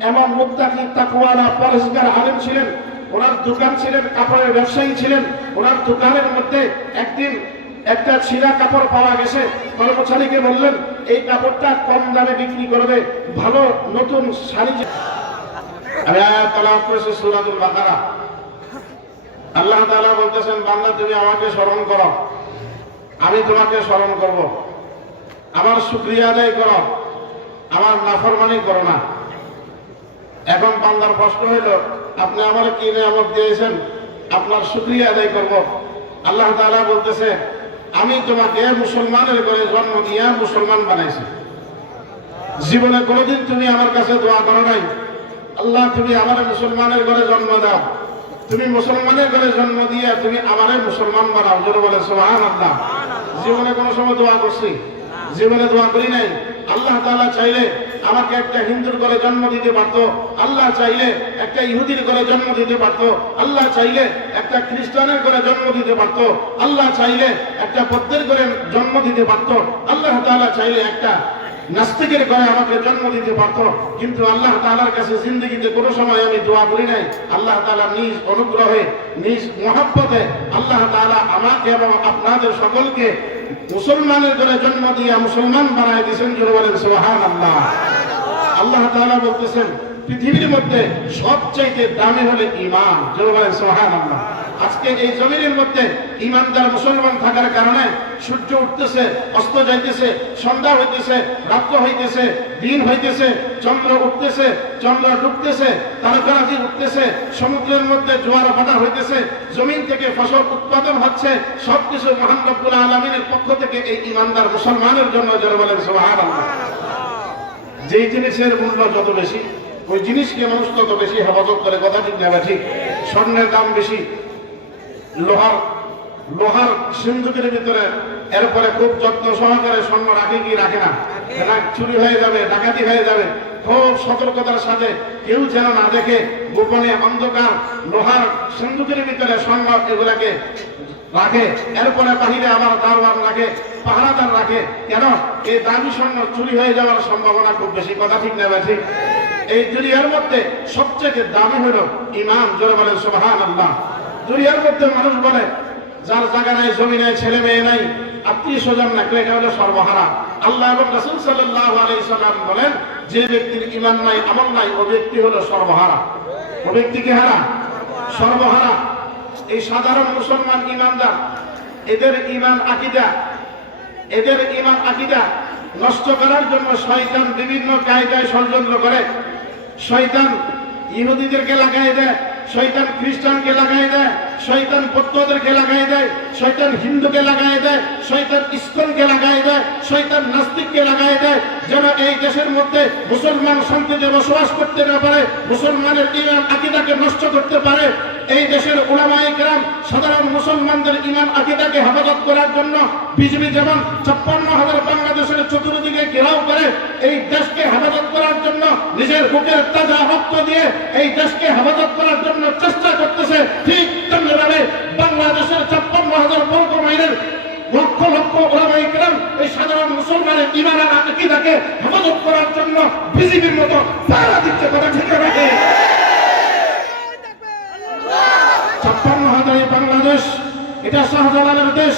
এমন মুক্তাকি তাকুয়ারা পরিষ্কার আলেম ছিলেন, ওনার দোকান ছিলেন, কাপড়ের ব্যবসায়ী ছিলেন, ওনার দোকানের মধ্যে একদিন একটা ছিঁড়া কাপড় পাওয়া গেছে। কর্মচারীকে বললেন, এই কাপড়টা কম দামে বিক্রি করবে, ভালো নতুন শাড়ি আল্লাহ তাআলা বলতেছেন, বান্দা, তুমি আমাকে স্মরণ করো। আমি তোমাকে স্মরণ করব। আমার শুক্রিয়া আদায় করো। আমার নাফরমানি করো না। এখন বান্দার প্রশ্ন হইল আপনি আমার কি নিয়ামত দিয়েছেন? আপনার শুক্রিয়া আদায় করব। আল্লাহ তাআলা বলতেছে আমি তোমাকে মুসলমানের ঘরে জন্ম দিয়ে মুসলমান বানাইছি। জীবনে কোনোদিন তুমি আমার কাছে দোয়া করো নাই। আল্লাহ তুমি আমার মুসলমানের ঘরে জন্ম দাও। তুমি মুসলমানের ঘরে জন্ম দিয়ে তুমি আমারে মুসলমান বানাও। জোরে বলে সোহান আল্লাহ জীবনে কোনো সময় দোয়া করছি। জীবনে দোয়া করি নাই। আল্লাহ তাআলা চাইলে আমাকে একটা হিন্দুর ঘরে জন্ম দিতে পারত। আল্লাহ চাইলে একটা ইহুদির ঘরে জন্ম দিতে পারত। আল্লাহ চাইলে একটা খ্রিস্টানের ঘরে জন্ম দিতে পারত। আল্লাহ চাইলে একটা বৌদ্ধের ঘরে জন্ম দিতে পারত। আল্লাহ চাইলে একটা নাস্তিকের ঘরে আমাকে জন্ম দিতে পারত, কিন্তু আল্লাহ তালার কাছে জিন্দগিতে কোনো সময় আমি দোয়া করি নাই। আল্লাহ তালা নিজ অনুগ্রহে, নিজ মহাব্বতে আল্লাহ তালা আমাকে এবং আপনাদের সকলকে মুসলমানের ঘরে জন্ম দিয়ে মুসলমান বানায় দিয়েছেন। জোরে বলেন সোহান আল্লাহ আল্লাহ তালা বলতেছেন পৃথিবীর মধ্যে সবচাইতে দামি হলে ইমান জোরে বলেন সুবহান আজকে এই জমিনের মধ্যে ইমানদার মুসলমান থাকার কারণে সূর্য উঠতেছে, অস্ত যাইতেছে, সন্ধ্যা হইতেছে, রাত্র হইতেছে, দিন হইতেছে, চন্দ্র উঠতেছে, চন্দ্র ডুবতেছে তারকারাজি উঠতেছে, সমুদ্রের মধ্যে জোয়ার ভাটা হইতেছে, জমিন থেকে ফসল উৎপাদন হচ্ছে, সবকিছু মহান রব্বুল আলমিনের পক্ষ থেকে এই ইমানদার মুসলমানের জন্য বলেন, সুবহানাল্লাহ। যেই জিনিসের মূল্য যত বেশি ওই জিনিসকে মানুষ তত বেশি হেফাজত করে, কথা ঠিক না ঠিক। স্বর্ণের দাম বেশি, লোহার লোহার সিন্ধুকের ভিতরে এরপরে খুব যত্ন সহকারে স্বর্ণ রাখে কি রাখে না? চুরি হয়ে যাবে, ডাকাতি হয়ে যাবে। খুব সতর্কতার সাথে কেউ যেন না দেখে গোপনে অন্ধকার লোহার সিন্ধুকের ভিতরে স্বর্ণ এগুলাকে রাখে। এরপরে বাহিরে আবার দারোয়ান রাখে, পাহারাদার রাখে। কেন? এই দামি স্বর্ণ চুরি হয়ে যাওয়ার সম্ভাবনা খুব বেশি। কথা ঠিক না ঠিক। এই দুনিয়ার মধ্যে সবচেয়ে দামি হলো ইমাম জোরে বলেন সুবহান আল্লাহ দুনিয়ার মধ্যে মানুষ বলে, যার জায়গা নাই, জমি নাই, ছেলে মেয়ে নাই, আত্মীয় স্বজন না এটা হলো সর্বহারা। আল্লাহ এবং রাসূল সাল্লাল্লাহু আলাইহি সাল্লাম বলেন, যে ব্যক্তির ঈমান নাই, আমল নাই, ও ব্যক্তি হলো সর্বহারা। ও ব্যক্তি কি হারা? সর্বহারা। এই সাধারণ মুসলমান ইমানদার এদের ইমান আকীদা, এদের ইমান আকীদা নষ্ট করার জন্য শয়তান বিভিন্ন কায়দায় ষড়যন্ত্র করে। শয়তান ইহুদিদেরকে লাগাই দেয় শৈতান খ্রিস্টানকে লাগাই দেয়, শয়তান বৌদ্ধদেরকে লাগাই দেয় শৈতান হিন্দুকে লাগাই দেয় শৈতান ইস্কনকে লাগাই দেয় শৈতান নাস্তিককে লাগাই দেয়। যেন এই দেশের মধ্যে মুসলমান শান্তিতে বসবাস করতে না পারে, মুসলমানের ইমান, আকিদাকে নষ্ট করতে পারে এই দেশের ওলামায়ে কেরাম সাধারণ মুসলমানদের ইমান আকিদাকে হেফাজত করার জন্য বিজেপি যেমন ছাপ্পান্ন হাজার বাংলাদেশের চতুর্দিকে ঘেরাও করে এই দেশকে হেফাজত করার জন্য নিজের বুকের তাজা রক্ত দিয়ে এই দেশকে হেফাজত করার জন্য চেষ্টা করতেছে, ঠিক তেমনিভাবে বাংলাদেশের ছাপ্পান্ন হাজার বর্গ মাইলের লক্ষ লক্ষ ওলামায়ে কেরাম এই সাধারণ মুসলমানের ইমান আকিদাকে হেফাজত করার জন্য বিজেপির মতো পাহারা দিচ্ছে কথা ঠিক রাখে ছাপ্পান্ন হাজারে বাংলাদেশ এটা শাহজালালের দেশ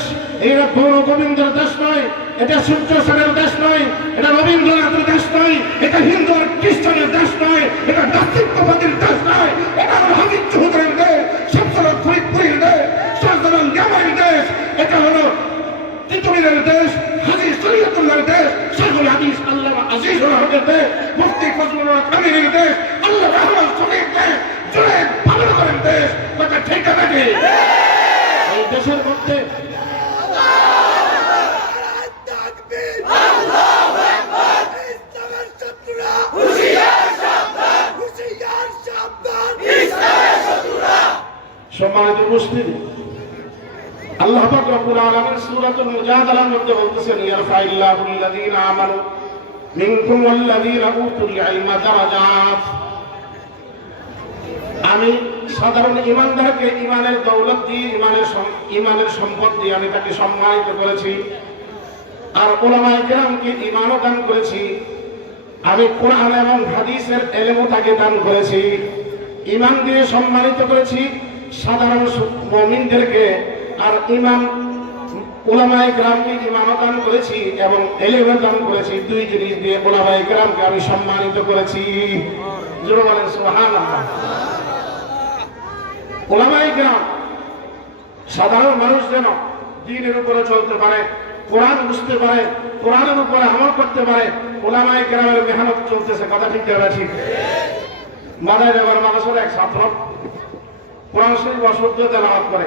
এটা গৌর গোবিন্দের দেশ নয়, এটা সূর্য সেনের দেশ নয়, এটা রবীন্দ্রনাথের দেশ নয়, এটা হিন্দু আর খ্রিস্টানের দেশ নয়, এটা নাস্তিকবাদীর দেশ নয়, এটা হলো হামিদ চৌধুরীর দেশ, শামসুল ফরিদপুরের দেশ, শাহজালাল জামাইয়ের দেশ, এটা হলো তিতুমিরের দেশ, হাজি শরীয়তুল্লাহর দেশ, শাহুল হাদিস আল্লাহ আজিজুল হকের দেশ, মুফতি ফজলুল হক আমিরের দেশ, আল্লাহ রহমান শরীফ দেশ পালন করেন দেশ, কথা ঠিক আছে দেশের মধ্যে সম্মানিত উপস্থিতি, আল্লাহ রব্বুল আলামিন সূরাতুল মুজাদালার মধ্যে বলতেছেন ইয়ারফাইল্লাহুল লাযীনা আমানু মিনকুম ওয়াল্লাযীনা উতুল ইলমা দারাজাত। আমি সাধারণ ইমানদারকে ইমানের দৌলত দিয়ে ইমানের ইমানের সম্পদ দিয়ে আমি তাকে সম্মানিত করেছি। আর ওলামায়ে কেরামকে ইমানও দান করেছি। আমি কোরআন এবং হাদিসের এলেমও তাকে দান করেছি। ইমান দিয়ে সম্মানিত করেছি সাধারণ মমিনদেরকে। আর ইমান ওলামাই গ্রামকে ইমানও দান করেছি এবং এলেমও দান করেছি। দুই জিনিস দিয়ে ওলামাই গ্রামকে আমি সম্মানিত করেছি। জোরে বলেন, সুবহানাল্লাহ। ওলামাই গ্রাম, সাধারণ মানুষ যেন দিনের উপরে চলতে পারে, কোরআন বুঝতে পারে, কোরআনের উপরে আমল করতে পারে, ওলামাই গ্রামের মেহনত চলতেছে, কথা ঠিক যাবে ঠিক? মাদায় দেবার মানুষের এক ছাত্র কোরআন শরীফ অশুদ্ধ তেলাওয়াত করে।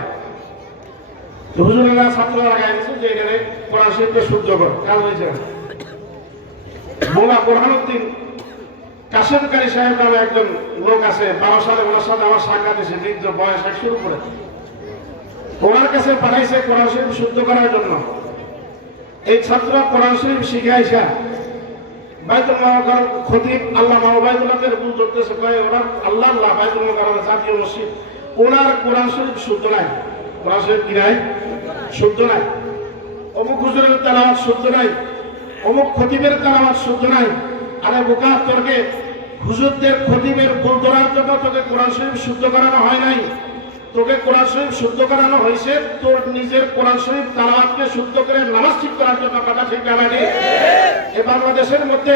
হুজুরেরা দিয়েছে যে এখানে কোরআন শরীফকে শুদ্ধ করে। কাজ হয়েছে। বোলা বোরহানুদ্দিন কাশেমকারী সাহেব নামে একজন লোক আছে, বারো সালে ওনার সাথে আমার সাক্ষাৎ এসে বৃদ্ধ বয়স এক শুরু করে ওনার কাছে পাঠাইছে কোরআন শরীফ শুদ্ধ করার জন্য। এই ছাত্ররা কোরআন শরীফ শিখাইছে। বাইতুল মাহকার খতিব আল্লাহ মাহবাইদুল্লাহকে ভুল করতেছে কয়ে ওরা আল্লাহ আল্লাহ বাইতুল মাহকার জাতীয় মসজিদ। ওনার কোরআন শরীফ শুদ্ধ নাই। কোরআন শরীফ কি নাই? শুদ্ধ নাই। অমুক হুজুরের তেলাওয়াত শুদ্ধ নাই। অমুক খতিবের তেলাওয়াত শুদ্ধ নাই। আরে বোকা তোরকে হুজুরদের খতিবের ধরার জন্য তোকে কোরআন শরীফ শুদ্ধ করানো হয় নাই? তোকে কোরআন শরীফ শুদ্ধ করানো হয়েছে, তোর নিজের কোরআন শরীফ তালাওয়াতকে শুদ্ধ করে নামাজ ঠিক করার জন্য কথা ঠিক না মানে এ বাংলাদেশের মধ্যে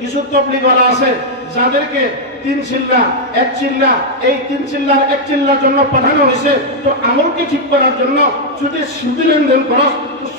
কিছু তবলিগলা আছে, যাদেরকে তিন চিল্লা, এক চিল্লা, এই তিন চিল্লার এক চিল্লার জন্য পাঠানো হয়েছে। তো আমলকে ঠিক করার জন্য যদি সুদি লেনদেন করস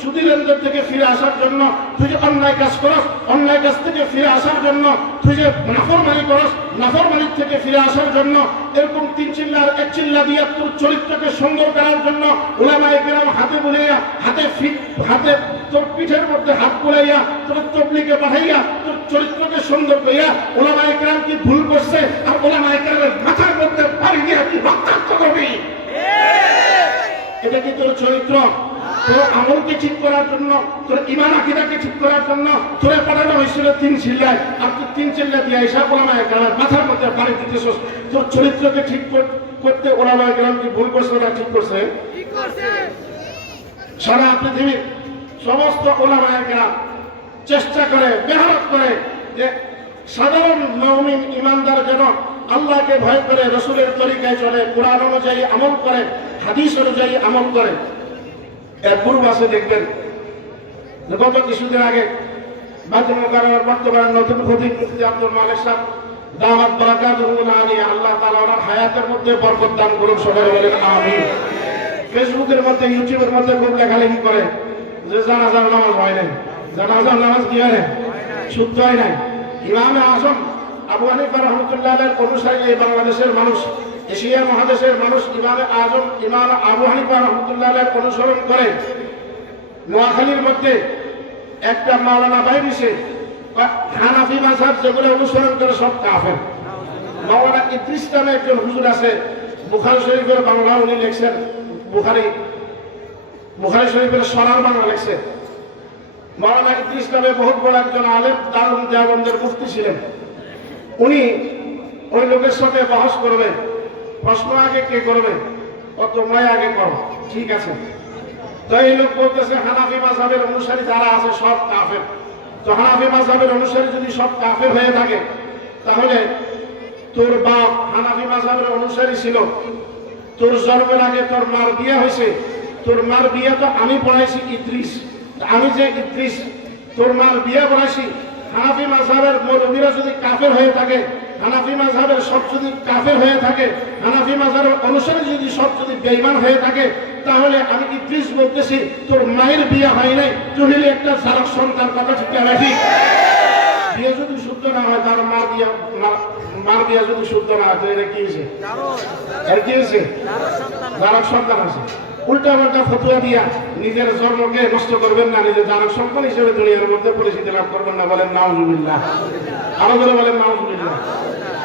সুদি লেনদেন থেকে ফিরে আসার জন্য তুই যে অন্যায় কাজ করস অন্যায় কাজ থেকে ফিরে আসার জন্য তুই যে নাফরমানি করস নাফরমানির থেকে ফিরে আসার জন্য এরকম তিন চিল্লার এক চিল্লা দিয়ে তোর চরিত্রকে সুন্দর করার জন্য ওলামায়ে কেরাম হাতে বুলাইয়া হাতে ফিট হাতে তোর পিঠের মধ্যে হাত বুলাইয়া তোর তবলিকে পাঠাইয়া তোর চরিত্রকে সুন্দর করিয়া ওলামায়ে কেরাম কি ভুল করছে আর ওলামায়ে কেরামের মাথার মধ্যে পাড়ি দিয়ে তুই রক্তাক্ত করবি? এটা কি তোর চরিত্র? তোর আমলকে ঠিক করার জন্য তোর ইমান আকিদাকে ঠিক করার জন্য তোরে পাঠানো হয়েছিল তিন চিল্লায়। আর তুই তিন চিল্লা দিয়ে এসা ওলামায়ে কেরামের মাথার মধ্যে পাড়ি দিতেছস। তোর চরিত্রকে ঠিক কর- করতে ওলামায়ে গেলাম কি ভুল করছে না ঠিক করছে। সারা পৃথিবীর সমস্ত ওলামায়ে কেরাম চেষ্টা করে মেহনত করে যে সাধারণ মৌমিন ইমানদার যেন আল্লাহকে ভয় করে রসুলের তরিকায় চলে কোরআন অনুযায়ী আমল করে হাদিস অনুযায়ী আমল করে। এর পূর্বাসে দেখবেন গত কিছুদিন আগে মোকারমের বর্তমানে নতুন খতিব আব্দুল মালিক সাহেব আল্লাহ হায়াতের মধ্যে ফেসবুকের মধ্যে, ইউটিউবের মধ্যে খুব করে যে নামাজ হয় নাই নামাজ কি হয় হয় নাই। অনুসারী এই বাংলাদেশের মানুষ এশিয়া মহাদেশের মানুষ ইমামে আজম, ইমাম আবু হানিফা রহমতুল্লাহ অনুসরণ করে নোয়াখালীর মধ্যে একটা মাওলানা বাইরিছে হানাফি মাসাব যেগুলো অনুসরণ করে সব কাফের। মাওলানা ইদ্রিস নামে একজন হুজুর আছে, বুখারি শরীফের বাংলা উনি লিখছেন, বুখারি বুখারি শরীফের সরার বাংলা লিখছে। মাওলানা ইদ্রিস নামে বহুত বড় একজন আলেম, দারুণ দেওবন্দের মুফতি ছিলেন। উনি ওই লোকের সাথে বহস করবে প্রশ্ন আগে কে করবে? ও তোমরাই আগে করো। ঠিক আছে। তো এই লোক বলতেছে, হানাফি মাঝাবের অনুসারী যারা আছে সব কাফের। তো হানাফি মাঝাবের অনুসারী যদি সব কাফের হয়ে থাকে, তাহলে তোর বাপ হানাফি মাঝাবের অনুসারী ছিল। তোর জন্মের আগে তোর মার বিয়ে হয়েছে। তোর মার বিয়ে তো আমি পড়াইছি ইদ্রিস। আমি যে ইদ্রিস, তোর মার বিয়ে পড়াইছি, হানাফি মাঝাবের মৌলবীরা যদি কাফের হয়ে থাকে হানাফি মাঝাবের সব যদি কাফের হয়ে থাকে, হানাফি মাঝাবের অনুসারে যদি সব যদি বেইমান হয়ে থাকে, তাহলে আমি ইদ্রিস বলতেছি, তোর মায়ের বিয়ে হয় নাই তুই একটা সারক সন্তান কথা ঠিক ঠিক বিয়ে যদি শুদ্ধ না হয়, তার মা মা- মার বিয়ে যদি শুদ্ধ না হয় এটা কি হয়েছে? এর কি হয়েছে? জারক সন্তান আছে। উল্টা পাল্টা ফতুয়া দিয়া নিজের জন্মকে নষ্ট করবেন না, নিজের জারক সন্তান হিসেবে দুনিয়ার মধ্যে পরিচিতি লাভ করবেন না বলেন, নাউজুবিল্লাহ। আরও করে বলেন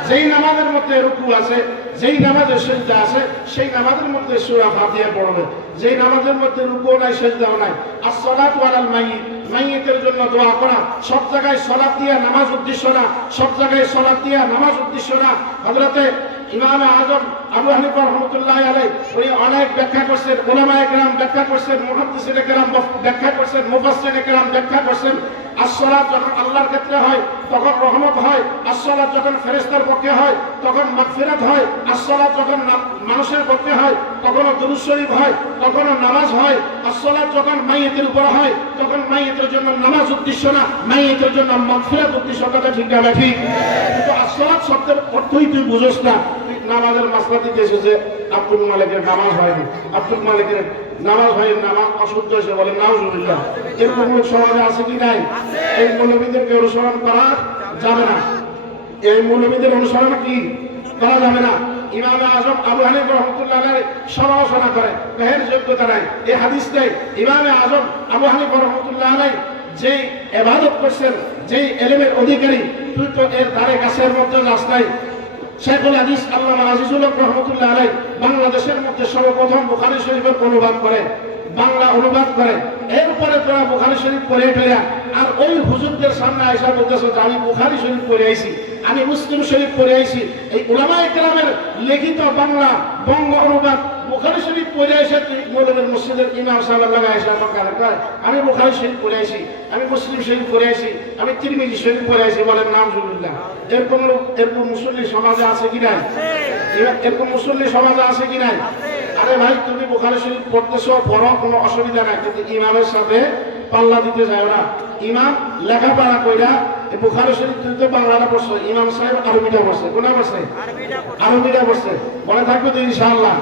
যেই নামাজের মধ্যে রুকু আছে, যেই নামাজের সেজদা আছে, সেই নামাজের মধ্যে সুরা ফাতিয়া পড়বে। যেই নামাজের মধ্যে রুকু নাই, সেজদাও নাই। আর সলাত ওয়ালাল মাইয়িত। মাইয়িতের জন্য দোয়া করা। সব জায়গায় সলাৎ দিয়া নামাজ উদ্দেশ্য না। সব জায়গায় সলাৎ দিয়া নামাজ উদ্দেশ্য না। হযরতে ইমাম আজম অনেক ব্যাখ্যা করছেন করছেন ব্যাখ্যা করছেন ব্যাখ্যা করছেন। যখন আল্লাহর ক্ষেত্রে হয়, তখন রহমত হয়। আসসালাত যখন ফেরেস্তার পক্ষে হয়, তখন মাগফিরাত হয়। আসসালাত যখন মানুষের পক্ষে হয় কখনো দুরুদ শরীফ হয় কখনো নামাজ হয়। আসসালাত যখন মাইয়েতের উপর হয়, তখন মাইয়েতের জন্য নামাজ উদ্দেশ্য না, মাইয়েতের জন্য মাগফিরাত উদ্দেশ্য, কথা ঠিক না ঠিক? কিন্তু আসসালাত শব্দের অর্থই তুই বুঝোস না। নামাজের মাসলা দিতে এসেছে, আব্দুল মালিকের নামাজ হয়নি। আব্দুল মালিকের নামাজ হয়নি, নামাজ অশুদ্ধ এসে বলে নাউজুবিল্লাহ। এরকম লোক সমাজে আছে কি নাই? এই মৌলবীদেরকে অনুসরণ করা যাবে না। এই মৌলবীদের অনুসরণ কি করা যাবে না? ইমাম আজম আবু হানিফ রহমতুল্লাহ সমালোচনা করে এর যোগ্যতা নাই। এই হাদিস নেই। ইমামে আজম আবু হানিফ রহমতুল্লাহ যেই এবাদত করছেন, যেই এলেমের অধিকারী তুই তো এর ধারে কাছের মধ্যে নাই শেখুল হাদিস আল্লামা আজিজুল রহমতুল্লাহ আলাই বাংলাদেশের মধ্যে সর্বপ্রথম বুখারি শরীফের অনুবাদ করে, বাংলা অনুবাদ করে। এরপরে তোরা বুখারি শরীফ পড়ে ফেলিয়া আর ওই হুজুরদের সামনে আইসা বলতেছো যে আমি বুখারি শরীফ পড়ে আইছি, আমি মুসলিম শরীফ পড়ে আইছি। এই উলামা একরামের লিখিত বাংলা বঙ্গ অনুবাদ বুখারী শরীফ পড়ে এসে মৌলভীর মসজিদের ইমাম সাহেবের লাগা এসে আমাকে কয়, আমি বুখারি শরীফ পড়ে আসি আমি মুসলিম শরীফ পড়ে আসি আমি তিরমিজি শরীফ পড়ে আসি বলেন নাম শুনলাম এরকম এরকম মুসল্লি সমাজে আছে কি নাই? এরকম মুসল্লি সমাজে আছে কি নাই? আরে ভাই তুমি বোখারি শরীফ পড়তেছো পড়ো কোনো অসুবিধা নাই। কিন্তু ইমামের সাথে পাল্লা দিতে যায় না। ইমাম লেখাপড়া কইরা বুখারী শরীফ তো বাংলাটা পড়ছো ইমাম সাহেব আরবিটা পড়ছে। কোনটা পড়ছে? আরবিটা পড়ছে। মনে থাকবে তো ইনশাআল্লাহ।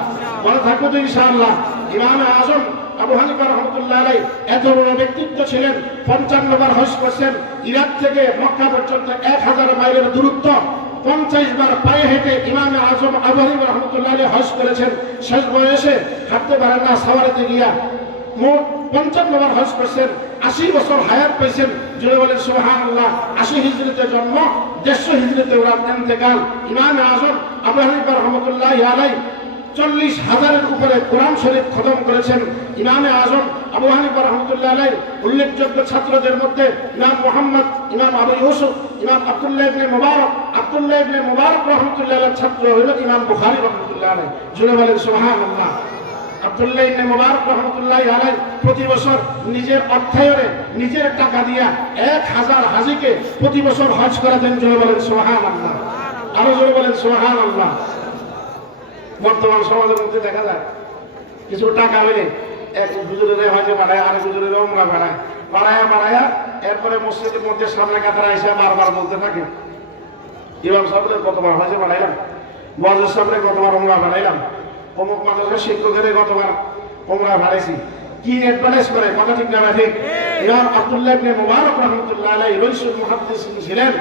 মনে থাকবে তো ইনশাআল্লাহ। ইমাম আজম আবু হানিফা রহমতুল্লাহ আলাই এত বড় ব্যক্তিত্ব ছিলেন পঞ্চান্ন বার হজ করছেন। ইরাক থেকে মক্কা পর্যন্ত এক হাজার মাইলের দূরত্ব পঞ্চাশ বার পায়ে হেঁটে ইমামে আজম আবু হানিফা রহমতুল্লাহ আলী হজ করেছেন। শেষ বয়সে হাঁটতে পারেন না সাওয়ারেতে গিয়া। মোট পঞ্চান্ন বার হজ করছেন, আশি বছর হায়াত পেয়েছেন জয় বলেন সোহান আল্লাহ আশি হিজড়িতে জন্ম, দেড়শো হিজড়িতে ওরা এতেকাল ইমাম আজম আবু রহমতুল্লাহ আলাই চল্লিশ হাজারের উপরে কোরআন শরীফ খতম করেছেন। ইমামে আজম আবু হানিফা রহমতুল্লাহ আলাই উল্লেখযোগ্য ছাত্রদের মধ্যে ইমাম মোহাম্মদ, ইমাম আবু ইউসুফ, ইমাম আব্দুল্লাহ ইবনে মুবারক, আব্দুল্লাহ ইবনে মুবারক রহমতুল্লাহ ছাত্র হইল ইমাম বুখারী রহমতুল্লাহ আলাই জুড়ে বলেন, সুবহানাল্লাহ। আব্দুল্লাহ ইবনে মুবারক রহমতুল্লাহ আলাই প্রতি বছর নিজের অর্থায়নে নিজের টাকা দিয়া এক হাজার হাজিকে প্রতি বছর হজ করে দেন, জোরে বলেন সোহান আল্লাহ আরও জোরে বলেন সোহান আল্লাহ বর্তমান সমাজের মধ্যে দেখা যায়, কিছু টাকা হইলে এক হুজুরের হয়তো বাড়ায় আর হুজুরের ওমরা বাড়ায়। বাড়ায়া বাড়ায়া এরপরে মসজিদের মধ্যে সামনে কাতারা এসে বারবার বলতে থাকে। ইমাম সাহেবের কতবার হয়েছে বাড়াইলাম? মহাজের সাহেবের কতবার ওমরা বাড়াইলাম? অমুক মাদ্রাসার শিক্ষকের গতবার ওমরা বাড়াইছি কি করে? কথা ঠিক না ঠিক ইমাম আব্দুল্লাহ ইবনে মুবারক আলাইহি রইসুল মুহাদ্দিস ছিলেন।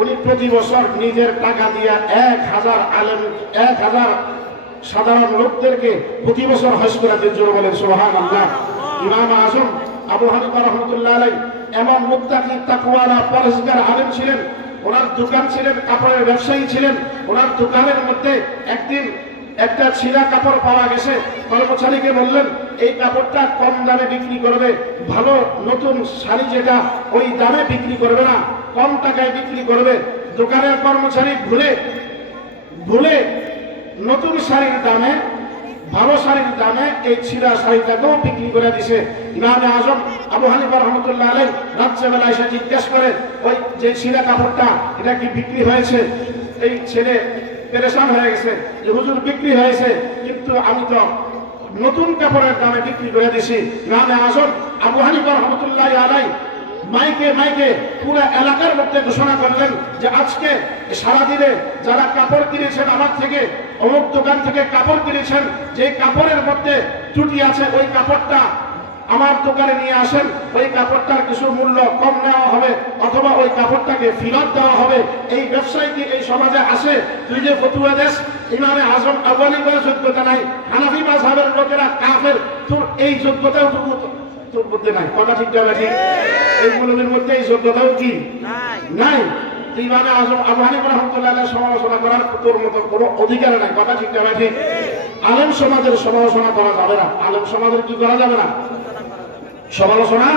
উনি প্রতি বছর নিজের টাকা দিয়া এক হাজার আলেম, এক হাজার সাধারণ লোকদেরকে প্রতি বছর হজ করাতে জোর বলেন সোহান আল্লাহ ইমাম আজম আবু হানিফা রহমতুল্লাহ আলাই এমন মুক্তাকি তাকওয়ালা পরেশগার আলেম ছিলেন। ওনার দোকান ছিলেন, কাপড়ের ব্যবসায়ী ছিলেন। ওনার দোকানের মধ্যে একদিন একটা ছিঁড়া কাপড় পাওয়া গেছে। কর্মচারীকে বললেন, এই কাপড়টা কম দামে বিক্রি করবে। ভালো নতুন শাড়ি যেটা, ওই দামে বিক্রি করবে না। কম টাকায় বিক্রি করবে। দোকানের কর্মচারী ভুলে ভুলে নতুন শাড়ির দামে, ভালো শাড়ির দামে এই ছিঁড়া শাড়িটাকেও বিক্রি করে দিছে। ইমামে আজম আবু হানিফা রহমতুল্লাহ আলাই রাত্রেবেলা এসে জিজ্ঞেস করে, ওই যে ছিঁড়া কাপড়টা, এটা কি বিক্রি হয়েছে? এই ছেলে পেরেশান হয়ে গেছে, যে হুজুর বিক্রি হয়েছে, কিন্তু আমি তো নতুন কাপড়ের দামে বিক্রি করে দিছি। ইমামে আজম আবু হানিফা রহমতুল্লাহ আলাই মাইকে মাইকে পুরো এলাকার মধ্যে ঘোষণা করলেন যে আজকে সারাদিনে যারা কাপড় কিনেছেন আমার থেকে, অমুক দোকান থেকে কাপড় কিনেছেন, যে কাপড়ের মধ্যে ত্রুটি আছে, ওই কাপড়টা আমার দোকানে নিয়ে আসেন ওই কাপড়টার কিছু মূল্য কম নেওয়া হবে অথবা ওই কাপড়টাকে ফিরত দেওয়া হবে। এই ব্যবসায়ী কি এই সমাজে আসে তুই যে ফতুয়া দেশ ইমামে আজম আবহানি করে যোগ্যতা নাই হানাফি মাঝহাবের লোকেরা কাফের। তোর এই যোগ্যতাও তোর মধ্যে নাই। কথা ঠিক যাবে ঠিক। এই মুলুমের মধ্যে এই যোগ্যতাও কি? নাই। ইমামে আজম আবু হানিফা রহমতুল্লাহ সমালোচনা করার তোর মতো কোনো অধিকার নাই। কথা ঠিক না ঠিক আলেম সমাজের সমালোচনা করা যাবে না। আলেম সমাজের কি করা যাবে না? সমালোচনা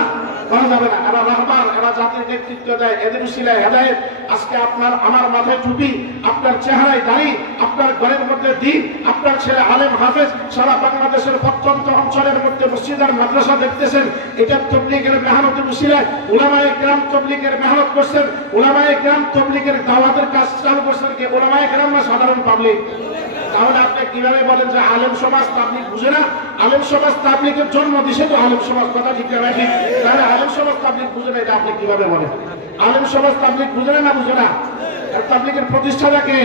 আজকে আপনার, আমার মাথায় আপনার চেহারায় আপনার ঘরের মধ্যে আপনার ছেলে আলেম হাফেজ, সারা বাংলাদেশের অঞ্চলের মধ্যে মাদ্রাসা দেখতেছেন। মেহনতের গ্রাম মেহনত করছেন। গ্রাম কাজ চালু করছেন কে? না সাধারণ পাবলিক তাহলে আপনি কীভাবে বলেন যে আলেম সমাজ তাবলিক বুঝে না? আলেম সমাজ তাবলিকের জন্ম দিছে তো আলেম সমাজ কথা ঠিক না ঠিক তাহলে আলেম সমাজ তাবলিক বুঝে না, এটা আপনি কীভাবে বলেন? আলেম সমাজ তাবলিক বুঝে না বুঝে না? তাবলিকের প্রতিষ্ঠাতা কে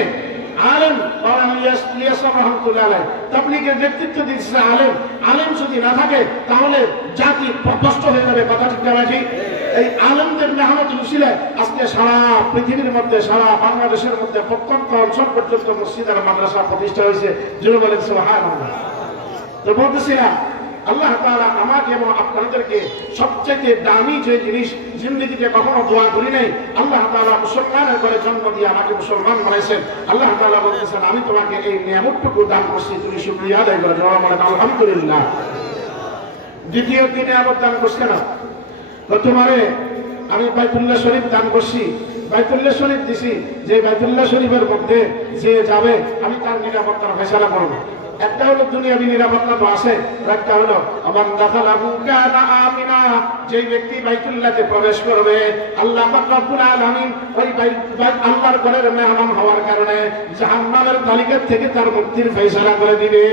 আলেম তাবলিগের নেতৃত্ব দিচ্ছে আলেম। আলেম যদি না থাকে, তাহলে জাতি পথভ্রষ্ট হয়ে যাবে, কথা ঠিক না এই আলেমদের মেহনত উসিলে আজকে সারা পৃথিবীর মধ্যে, সারা বাংলাদেশের মধ্যে প্রত্যন্ত অঞ্চল পর্যন্ত মসজিদ আর মাদ্রাসা প্রতিষ্ঠা হয়েছে। জুড়ে বলেন সুবহানাল্লাহ। তো বলতেছিলাম আল্লাহ তাআলা আমাকে এবং আপনাদেরকে সবচেয়ে দামি যে জিনিস জিন্দগিতে কখনো দোয়া করি নাই, আল্লাহ তাআলা মুসলমানের করে জন্ম দিয়ে আমাকে মুসলমান বানাইছেন। আল্লাহ তাআলা বলতেছেন, আমি তোমাকে এই নিয়ামতটুকু দান করছি, তুমি শুকরিয়া আদায় করে। জবাব বলেন, আলহামদুলিল্লাহ। দ্বিতীয় দিনে আবার দান করছে না। তোমারে আমি বাইতুল্লাহ শরীফ দান করছি। বাইতুল্লাহ শরীফ দিছি। যে বাইতুল্লাহ শরীফের মধ্যে যে যাবে, আমি তার নিরাপত্তার ফেসলা করব। একটা হলো দুনিয়াবি নিরাপত্তা তো আছে একটা হলো আমার দাখালাহু কানা আমিনা যে ব্যক্তি বাইতুল্লাহতে প্রবেশ করবে, আল্লাহ রব্বুল ওই আল্লাহর ঘরের মেহমান হওয়ার কারণে জাহান্নামের তালিকা থেকে তার মুক্তির ফয়সালা করে দিবে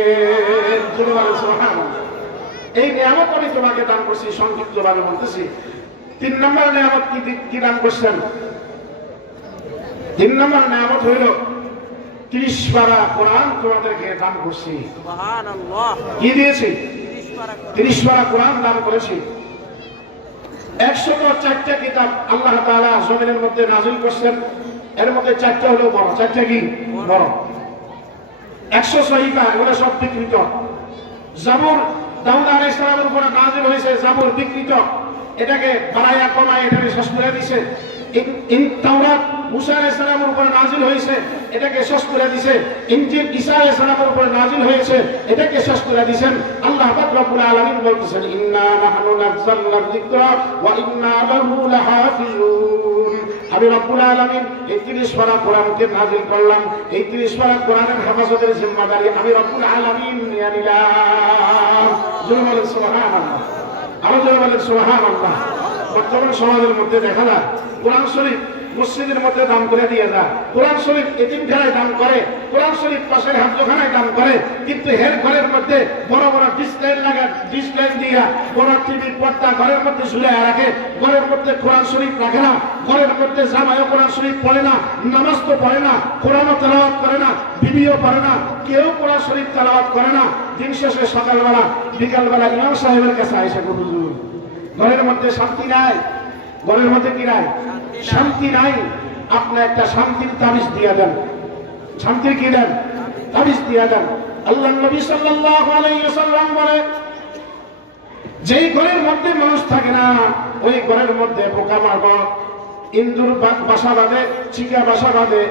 এই নিয়ামত আমি তোমাকে দান করছি সংক্ষিপ্ত ভাবে বলতেছি। তিন নম্বর নিয়ামত কি কি দান করছেন? তিন নম্বর নিয়ামত হইল ত্রিশ পারা কোরআন তোমাদেরকে দান করছি। কি দিয়েছি? তিরিশ পারা কোরআন। দান করেছি। একশত চারটা কিতাব আল্লাহ তাআলা জমিনের মধ্যে নাজিল করছেন। এর মধ্যে চারটা হলো বড় চারটা কি? বড়। একশো সহিফা এগুলো সব বিকৃত। জাবুর দাউদ সালামের উপরে নাজিল হয়েছে জাবুর বিকৃত। এটাকে বাড়াইয়া কমায় এটাকে শেষ করে দিছে। তাওরাত মুসা আলাইহিস সালামের উপরে নাজিল হয়েছে, এটাকে শেষ করে দিছে। ইনজিল ঈসা আলাইহিস সালামের উপরে নাজিল হয়েছে, এটাকে শেষ করে দিছেন। আল্লাহ পাক রব্বুল আলামিন বলতেছেন, ইন্না নাহনু নাযালনা যিকরা ওয়া ইন্না লাহু লাহাফিজুন। আমি রব্বুল আলামিন এই 30 পারা কোরআনকে নাজিল করলাম। এই 30 পারা কোরআনের হেফাজতের জিম্মাদারি আমি রব্বুল আলামিন নিয়ে নিলাম। জোরে বলেন সুবহানাল্লাহ। আরও জোরে বলেন সুবহানাল্লাহ। বর্তমান সমাজের মধ্যে দেখা যায়, কোরআন শরীফ মসজিদের মধ্যে দান করে দিয়ে যায়। কোরআন শরীফ এতিমখানায় দান করে, কোরআন শরীফ পাশের হাজখানায় দান করে, কিন্তু হের ঘরের মধ্যে বড় বড় ডিসপ্লেন লাগা ডিসপ্লেন দিয়া বড় টিভির পর্দা ঘরের মধ্যে ঝুলে রাখে। ঘরের মধ্যে কোরআন শরীফ রাখে না। ঘরের মধ্যে জামায়ও কোরআন শরীফ পড়ে না, নামাজ তো পড়ে না, কোরআনও তেলাওয়াত করে না, বিবিও পড়ে না, কেউ কোরআন শরীফ তেলাওয়াত করে না। দিন শেষে সকালবেলা, বিকালবেলা ইমাম সাহেবের কাছে আয়সা হুজুর ঘরের মধ্যে শান্তি নাই। ঘরের মধ্যে কি নাই? শান্তি নাই। আপনি একটা শান্তির তাবিজ দিয়ে দেন। শান্তির কি দেন? তাবিজ। দিয়ে দেন। আল্লাহ নবী সাল্লাল্লাহু আলাইহি ওয়াসাল্লাম বলে যেই ঘরের মধ্যে মানুষ থাকে না ওই ঘরের মধ্যে পোকা মারব ইন্দুর বাসা বাঁধে চিকা বাসা বাঁধে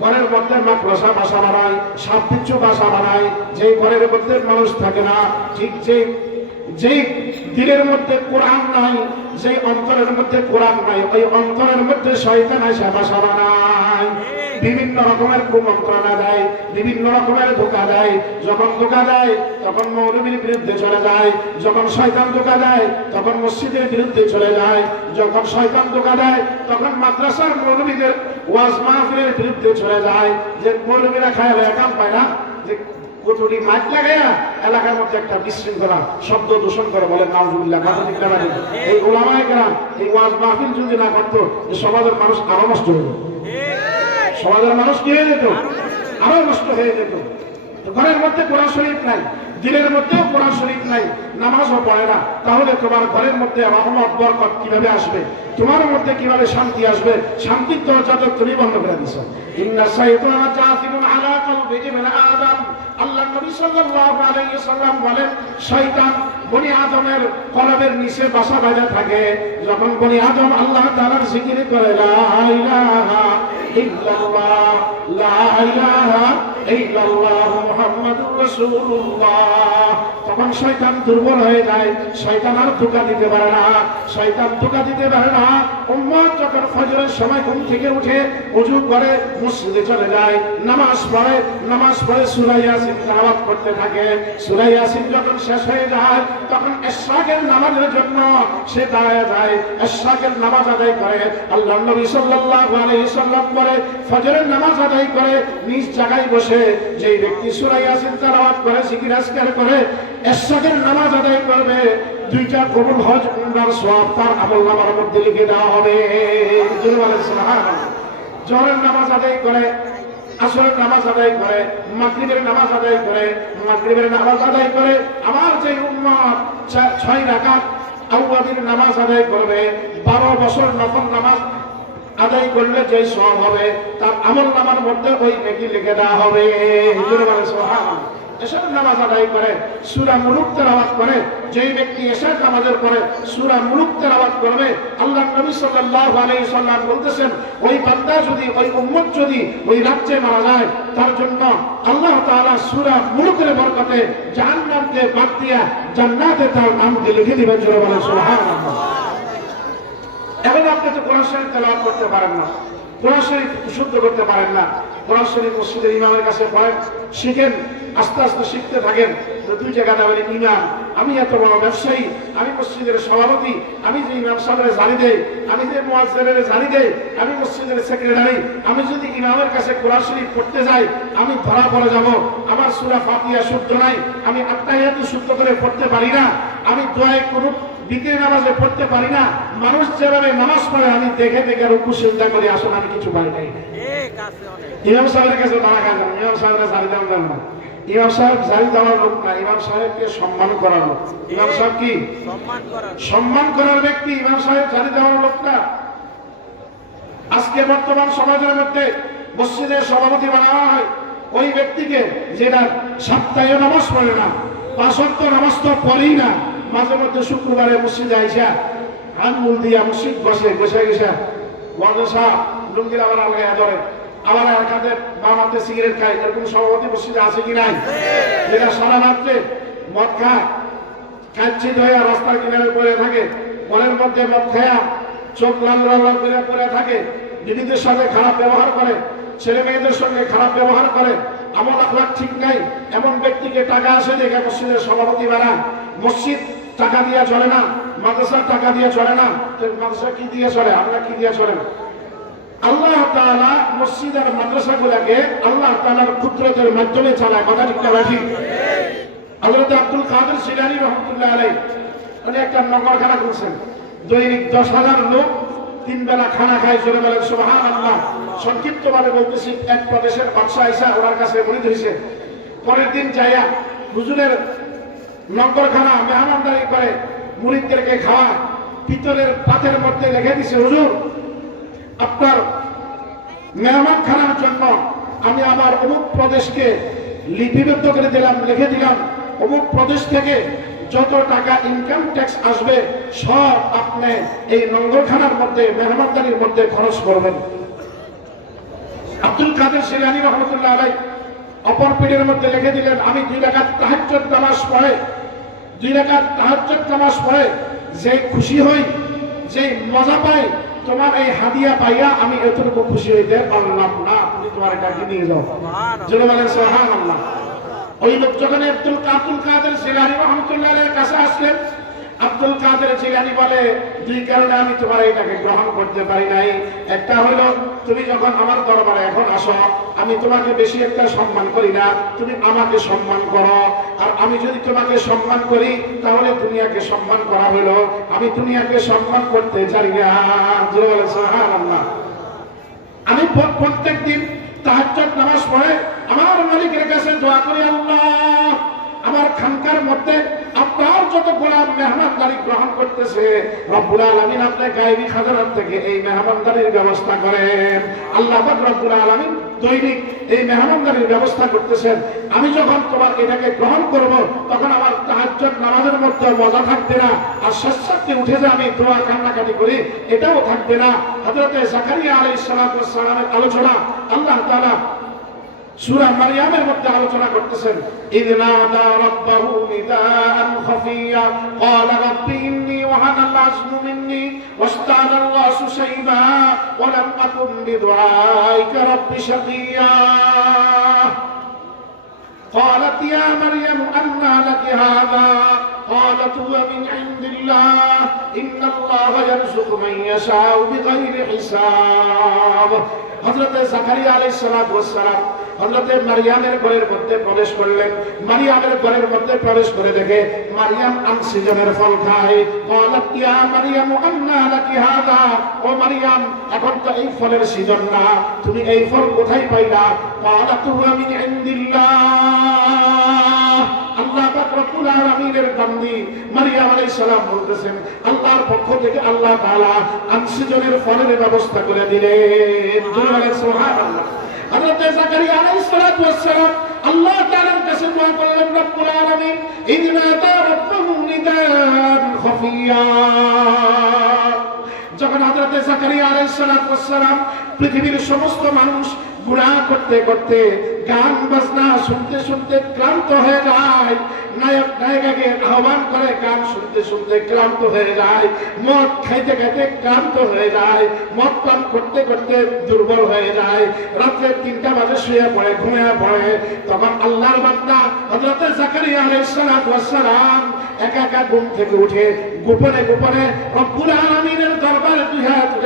ঘরের মধ্যে মাকড়সা বাসা বানায় সাপ বাসা বানায় যেই ঘরের মধ্যে মানুষ থাকে না ঠিক যেই যেই দিলের মধ্যে কোরআন নাই যেই অন্তরের মধ্যে কোরআন নাই, ওই অন্তরের মধ্যে শয়তান এসে বাসা বানায় বিভিন্ন রকমের কুমন্ত্রণা দেয় বিভিন্ন রকমের ধোকা দেয়। যখন ধোকা দেয়, তখন মৌলবীর বিরুদ্ধে চলে যায়। যখন শয়তান ধোকা দেয়, তখন মসজিদের বিরুদ্ধে চলে যায়। যখন শয়তান ধোকা দেয়, তখন মাদ্রাসার মৌলবীদের ওয়াজ মাহফিলের বিরুদ্ধে চলে যায়। যে মৌলবীরা খায়, একাম পায় না। যে কতটি মাইক লাগাইয়া এলাকার মধ্যে একটা বিশৃঙ্খলা, শব্দ দূষণ করে বলে নাউজুবিল্লাহ কথা ঠিক না এই ওলামায়ে এই ওয়াজ মাহফিল যদি না সমাজের মানুষ আরও নষ্ট হয়ে। সমাজের মানুষ কি হয়ে যেত? আরও নষ্ট হয়ে যেত। ঘরের মধ্যে কোরআন শরীফ নাই, দিলের মধ্যেও কোরআন শরীফ নাই, নামাজও পড়ে না। তাহলে তোমার ঘরের মধ্যে রহমত বরকত কীভাবে আসবে? তোমার মধ্যে কীভাবে শান্তি আসবে? শান্তির দরজা তো তুমি বন্ধ করে দিছো। ইন্না শাইতানা জাতিমুন আলা কলবি ইবনে আদম। আল্লাহ নবী সাল্লাল্লাহু আলাইহি ওয়াসাল্লাম বলেন, শয়তান বনি আদমের কলবের নিচে বাসা বাঁধা থাকে। যখন বনি আদম আল্লাহ তাআলার জিকির করে, লা ইলাহা ইল্লাল্লাহ, লা ইলাহা ইল্লাল্লাহ মুহাম্মাদুর রাসূলুল্লাহ। তখন শয়তান দুর্বল হয়ে যায়। শয়তান আর ধোকা দিতে পারে না। শয়তান ধোকা দিতে পারে না। উম্মত যখন ফজরের সময় ঘুম থেকে উঠে ওযু করে মসজিদে চলে যায়। নামাজ পড়ে নামাজ পড়ে সূরা ইয়াসিন তেলাওয়াত করতে থাকে। সূরা ইয়াসিন যখন শেষ হয়ে যায়, তখন ইশরাকের নামাজের জন্য সে দাঁড়ায় যায়। ইশরাকের নামাজ আদায় করে। আল্লাহ নবী সাল্লাল্লাহু আলাইহি সাল্লাম বলে ফজরের নামাজ আদায় করে, নিজ জায়গায় বসে যেই ব্যক্তি সূরা ইয়াসিন তেলাওয়াত করে জিকির আজকার করে ইশরাকের নামাজ আদায় করবে। দুইটা কবুল হজ উমরার সওয়াব তার আমল নামার মধ্যে লিখে দেওয়া হবে। জোরে বলেন সুবহানাল্লাহ। জোহরের নামাজ আদায় করে আসরের নামাজ আদায় করে, মাগরিবের নামাজ আদায় করে, মাগরিবের নামাজ আদায় করে, আমার যে উম্মত ছয় রাকাত আউয়াদির নামাজ আদায় করবে, বারো বছর নফল নামাজ আদায় করলে যে সব হবে, তার আমল নামার মধ্যে ওই নেকি লিখে দেওয়া হবে। বলে এসব নামাজ আদায় করে, সুরা মুলুক তেলাওয়াত করে, যেই ব্যক্তি এশার নামাজের পরে সুরা মুলুক তেলাওয়াত করবে, আল্লাহ নবী সাল্লাল্লাহু আলাইহি সাল্লাম বলতেছেন, ওই বান্দা যদি, ওই উম্মত যদি ওই রাজ্যে মারা যায়, তার জন্য আল্লাহ তাআলা সূরা মুলুকের বরকতে জাহান্নামকে বাদ দিয়া জান্নাতে তার নামকে লিখে দিবেন জোরে বলেন, সুবহানাল্লাহ। এখন আপনি তো কোরআন করতে পারেন না। কোরআন শরীফ শুদ্ধ করতে পারেন না। কোরআন শরীফ মসজিদের ইমামের কাছে পড়েন, শিখেন, আস্তে আস্তে শিখতে থাকেন। দুই জায়গা যাবেন ইমাম, আমি এত বড় ব্যবসায়ী, আমি মসজিদের সভাপতি, আমি যে ইমাম সাহেবের জানি দেই, আমি যে মোয়াজ্জেরের জানি দেই, আমি মসজিদের সেক্রেটারি, আমি যদি ইমামের কাছে কোরআন শরীফ পড়তে যাই, আমি ধরা পড়ে যাব। আমার সুরা ফাতিহা শুদ্ধ নাই, আমি আত্মাহিয়াতু শুদ্ধ করে পড়তে পারি না। আমি দোয়ায় কোনো দ্বিতীয় নামাজে পড়তে পারি না মানুষ যেভাবে নামাজ পড়ে আমি দেখে দেখে রুকু চিন্তা করি আসলে আমি কিছু পারি নাই। ইমাম সাহেবের কাছে দাঁড়া কাজ ইমাম সাহেবের জারি দাম দেন না। ইমাম সাহেব জারি দেওয়ার লোক না ইমাম সাহেবকে সম্মান করার লোক। ইমাম সাহেব কি? সম্মান করার ব্যক্তি ইমাম সাহেব জারি দেওয়ার লোক না। আজকে বর্তমান সমাজের মধ্যে মসজিদের সভাপতি বানানো হয় ওই ব্যক্তিকে যেটা সপ্তাহে নামাজ পড়ে না পাঁচত্ব নামাজ তো পড়েই না। মাঝে মধ্যে শুক্রবারে মসজিদে আইসা আঙ্গুল দিয়া মসজিদ বসে বসে বন্ধ সাহেব লুঙ্গির আবার আলগায় ধরে। আবার এক হাতে বাম হাতে সিগারেট খায়। এরকম সভাপতি মসজিদে আছে কি নাই? যেটা সারা রাত্রে মদ খায়। কাচ্ছিত হয়ে রাস্তার কিনারে পড়ে থাকে। মনের মধ্যে মদ খেয়া চোখ লাল লাল করে পড়ে থাকে। দিদিদের সাথে খারাপ ব্যবহার করে। ছেলে মেয়েদের সঙ্গে খারাপ ব্যবহার করে, আমল আখলাক ঠিক নাই, এমন ব্যক্তিকে টাকা আসে দেখে মসজিদের সভাপতি বানায়। মসজিদ টাকা দিয়ে চলে না, মাদ্রাসার টাকা দিয়ে চলে না মাদ্রাসা কি দিয়ে চলে? আমরা কি দিয়ে চলে না? আল্লাহ তাআলা মসজিদ আর মাদ্রাসাগুলোকে আল্লাহ তাআলার কুদরতের মাধ্যমে চালায়, কথা ঠিক না হযরত আব্দুল কাদের সিলানি রহমতুল্লাহ আলাই উনি একটা নগরখানা করছেন দৈনিক দশ হাজার লোক তিন বেলা খানা খায় চলে বলেন সুবহান আল্লাহ সংক্ষিপ্ত ভাবে বলতেছি, এক প্রদেশের বাদশাহ আইসা ওনার কাছে মনে হয়েছে। পরের দিন যাইয়া হুজুরের নগরখানা মেহমানদারি করে মুরিদদেরকে খাওয়া পিতলের পাতের মধ্যে রেখে দিছে, হুজুর, আপনার মেহমান খানার জন্য আমি আমার অমুক প্রদেশকে লিপিবদ্ধ করে দিলাম, লিখে দিলাম। অমুক প্রদেশ থেকে যত টাকা ইনকাম ট্যাক্স আসবে, সব আপনি এই নঙ্গলখানার মধ্যে, মেহমানদারির মধ্যে খরচ করবেন। আব্দুল কাদের শিলানি রহমতুল্লাহ আলাই অপর পিঠের মধ্যে লিখে দিলেন আমি দুই রাকাত তাহাজ্জুদ নামাজ পড়ে দুই রাকাত তাহাজ্জুদ নামাজ পড়ে যে খুশি হই যে মজা পাই তোমার এই হাদিয়া পাইয়া আমি এতটুকু খুশি হইতে পারলাম না। তুমি তোমার এটাকে নিয়ে যাও। জোরে বলেন সোহান আল্লাহ ওই লোক যখন আব্দুল আব্দুল কাদের জিলানি রহমতুল্লাহ কাছে আসলেন আব্দুল কাদের জিলানি বলে দুই কারণে আমি তোমার এটাকে গ্রহণ করতে পারি নাই। একটা হলো, তুমি যখন আমার দরবারে এখন আসো, আমি তোমাকে বেশি একটা সম্মান করি না। তুমি আমাকে সম্মান করো। আর আমি যদি তোমাকে সম্মান করি, তাহলে দুনিয়াকে সম্মান করা হলো। আমি দুনিয়াকে সম্মান করতে চাই না। আমি প্রত্যেক দিন তাহাজ্জুদ নামাজ পড়ে আমার মালিকের কাছে দোয়া করি, আল্লাহ আমার খানকার মধ্যে আপনার যত গোলাম মেহমানদারি গ্রহণ করতেছে, রব্বুল আলামিন আপনার গায়েবী খাজানার থেকে এই মেহমানদারির ব্যবস্থা করেন। আল্লাহ রব্বুল আলামিন দৈনিক এই মেহমানদারির ব্যবস্থা করতেছেন। আমি যখন তোমার এটাকে গ্রহণ করব, তখন আমার তাহাজ্জুদ নামাজের মধ্যে মজা থাকবে না, আর শেষে উঠে যে আমি দোয়া কান্নাকাটি করি, এটাও থাকবে না। হযরতে জাকারিয়া সালাতু সালামের আলোচনা আল্লাহ তাআলা সূরা মারইয়ামের মধ্যে আলোচনা করতেছেন ইদ নাদা রাব্বাহু নিদাআন খাফিয়া ক্বালা রাব্বি ইন্নী ওয়াহানা আল-আযমু মিন্নি ওয়াস্তা'আনা আল-রাসু শাইবা ওয়া লাম আকুন বিদুআইকা রাব্বি শাকিয়া قالت يا مريم أنى لك هذا قالت هو من عند الله إن الله يرزق من يشاء بغير حساب হযরতে জাকারিয়া আলাইহিস সালাতু ওয়াস হজরতে মারিয়ামের ঘরের মধ্যে প্রবেশ করলেন। মারিয়ামের ঘরের মধ্যে প্রবেশ করে দেখে মারিয়াম আনসিজনের ফল খায়। ইয়া মারিয়াম, আন্না লাকি হাদা? ও মারিয়াম, এখন তো এই ফলের সিজন না। তুমি এই ফল কোথায় পাইলা? কলাতু মিন ইনদিল্লাহ। আল্লাহ পাক রব্বুল আলামিনের বান্দি মারিয়াম আলাইহিস সালাম বলতেছেন, আল্লাহর পক্ষ থেকে আল্লাহ তাআলা আনসিজনের ফলের ব্যবস্থা করে দিলেন। সুবহানাল্লাহ। হযরত জাকারিয়া আলাইহিস সালাতু ওয়াস সালাম আল্লাহ তাআলার কাছে দোয়া করলেন, রব্বুল আলামিন, ইন্না তা রব্বুহু নিদান যখন হযরতে জাকারিয়া আলাইহিস সালাতু ওয়াস সালাম পৃথিবীর সমস্ত মানুষ গুনাহ করতে করতে গান বাজনা শুনতে শুনতে ক্লান্ত হয়ে যায়। নায়ক, নায়িকাকে আহ্বান করে গান শুনতে শুনতে ক্লান্ত হয়ে যায়। মদ খাইতে খাইতে ক্লান্ত হয়ে যায়। মদ পান করতে করতে দুর্বল হয়ে যায়। রাত্রে তিনটা বাজে শুয়ে পড়ে, ঘুমিয়ে পড়ে। তখন আল্লাহর বান্দা হযরতে জাকারিয়া আলাইহিস সালাম একা একা ঘুম থেকে উঠে গোপনে গোপনে রব্বুল আলামিনের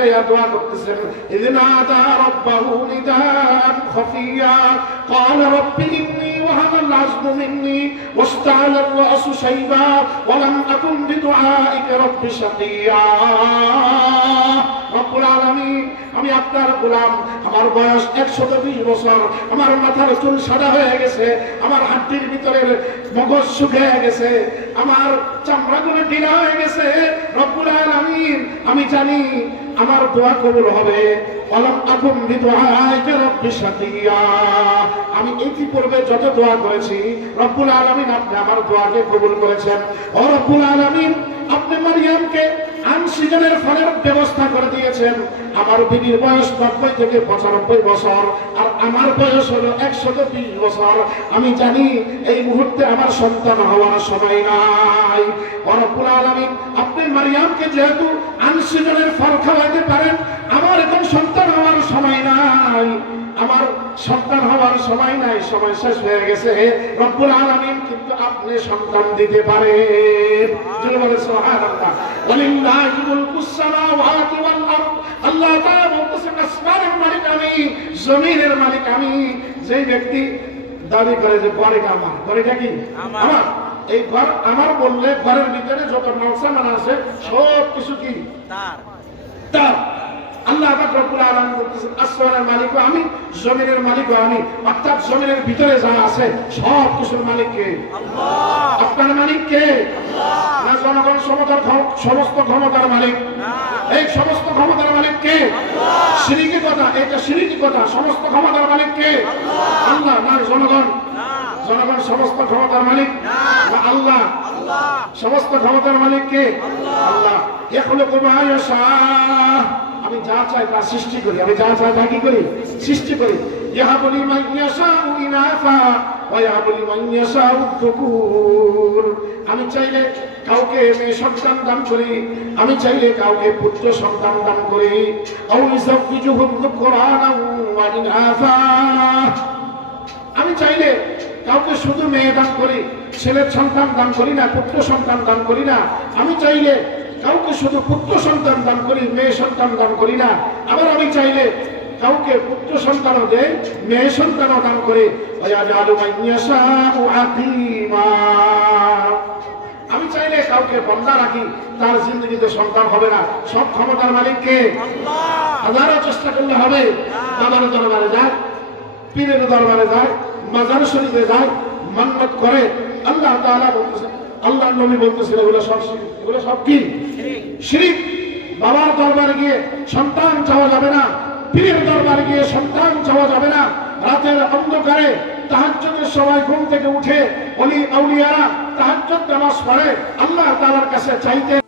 দুই হাত উঠাইয়া দোয়া করতেছেন ইযনা দা রব্বাহু নিদান খাফিয়া قال رب إني وهن العزم مني واشتعل الرأس شيبا ولم أكن بدعائك رب شقيا রব্বুল আলামিন আমি আপনার গোলাম আমার বয়স একশত বিশ বছর আমার মাথার চুল সাদা হয়ে গেছে আমার হাড্ডির ভিতরের মগজ শুকিয়ে গেছে আমার চামড়াগুলো ঢিলা হয়ে গেছে রব্বুল আলামিন আমি জানি আমার দোয়া কবুল হবে। আমি ইতিপূর্বে যত দোয়া করেছি। রব্বুল আলামিন আপনি আমার দোয়াকে কবুল করেছেন। ও রব্বুল আলামিন, আপনি মারিয়ামকে আনসিজনের ফলের ব্যবস্থা করে দিয়েছেন। আমার বিবির বয়স নব্বই থেকে পঁচানব্বই বছর, আর আমার বয়স হলো একশত বিশ বছর। আমি জানি এই মুহূর্তে আমার সন্তান হওয়ার সময় নাই। অরব্বুল আলামিন, আপনি মারিয়ামকে যেহেতু আনসিজনের ফল খাওয়াইতে পারেন। আমার এখন সন্তান হওয়ার সময় নাই। আমার সন্তান হওয়ার সময় নাই সময় শেষ হয়ে গেছে রব্বুল আলামিন কিন্তু আপনি সন্তান দিতে পারেন। জোরে বলে সুবহানাল্লাহ। ওয়ালিল্লাহি মুলকুস সামাওয়াতি ওয়াল আরদ। আল্লাহ তাআলা বলতেছেন আসমানের মালিক আমি জমিনের মালিক আমি। যে ব্যক্তি দাবি করে যে ঘরেটা আমার কি? আমার। এই ঘর আমার বললে ঘরের ভিতরে যত নকশামান আছে সব কিছু কি? তার। তার আল্লাহ রব্বুল বলতেছেন আসমানের মালিকও আমি জমিনের মালিকও আমি। অর্থাৎ জমিনের ভিতরে যা আছে সব কিছুর মালিক কে আপনার মালিক কে? না জনগণ সমতার সমস্ত ক্ষমতার মালিক? এই সমস্ত ক্ষমতার মালিক কে? সিরিকি কথা এটা সিরিকি কথা সমস্ত ক্ষমতার মালিক কে? আল্লাহ না জনগণ জনগণ সমস্ত ক্ষমতার মালিক? না। আল্লাহ? আল্লাহ। সমস্ত ক্ষমতার মালিক কে? আল্লাহ। মা ইয়াশা আমি যা চাই তা সৃষ্টি করি। আমি যা চাই তা কি করি? সৃষ্টি করি। ইয়াশাউ যুকুর আমি চাইলে কাউকে মেয়ে সন্তান দান করি। আমি চাইলে কাউকে পুত্র সন্তান দান করি। ইনাফা। আমি চাইলে কাউকে শুধু মেয়ে দান করি ছেলের সন্তান দান করি না পুত্র সন্তান দান করি না। আমি চাইলে কাউকে শুধু পুত্র সন্তান দান করি মেয়ে সন্তান দান করি না। আবার আমি চাইলে কাউকে পুত্র সন্তানও দেয় মেয়ে সন্তানও দান করে। আমি চাইলে কাউকে বন্দা রাখি তার জিন্দগিতে সন্তান হবে না। সব ক্ষমতার মালিক কে? আল্লাহ। চেষ্টা করলে হবে। বাবার দরবারে যায় পীরের দরবারে যায়। মাজার শরীফে যায় মান্নত করে আল্লাহ তাআলা বলতেছেন আল্লাহ নবী বলতেছেন এগুলো সব শিরক। এগুলো সব কি? শিরিক। শিরিক। বাবার দরবারে গিয়ে সন্তান চাওয়া যাবে না। পীরের দরবারে গিয়ে সন্তান চাওয়া যাবে না। রাতের অন্ধকারে তাহাজ্জুদের সময় ঘুম থেকে উঠে অলি আউলিয়ারা তাহাজ্জুদ নামাজ পড়ে। আল্লাহ তাআলার কাছে চাইতেন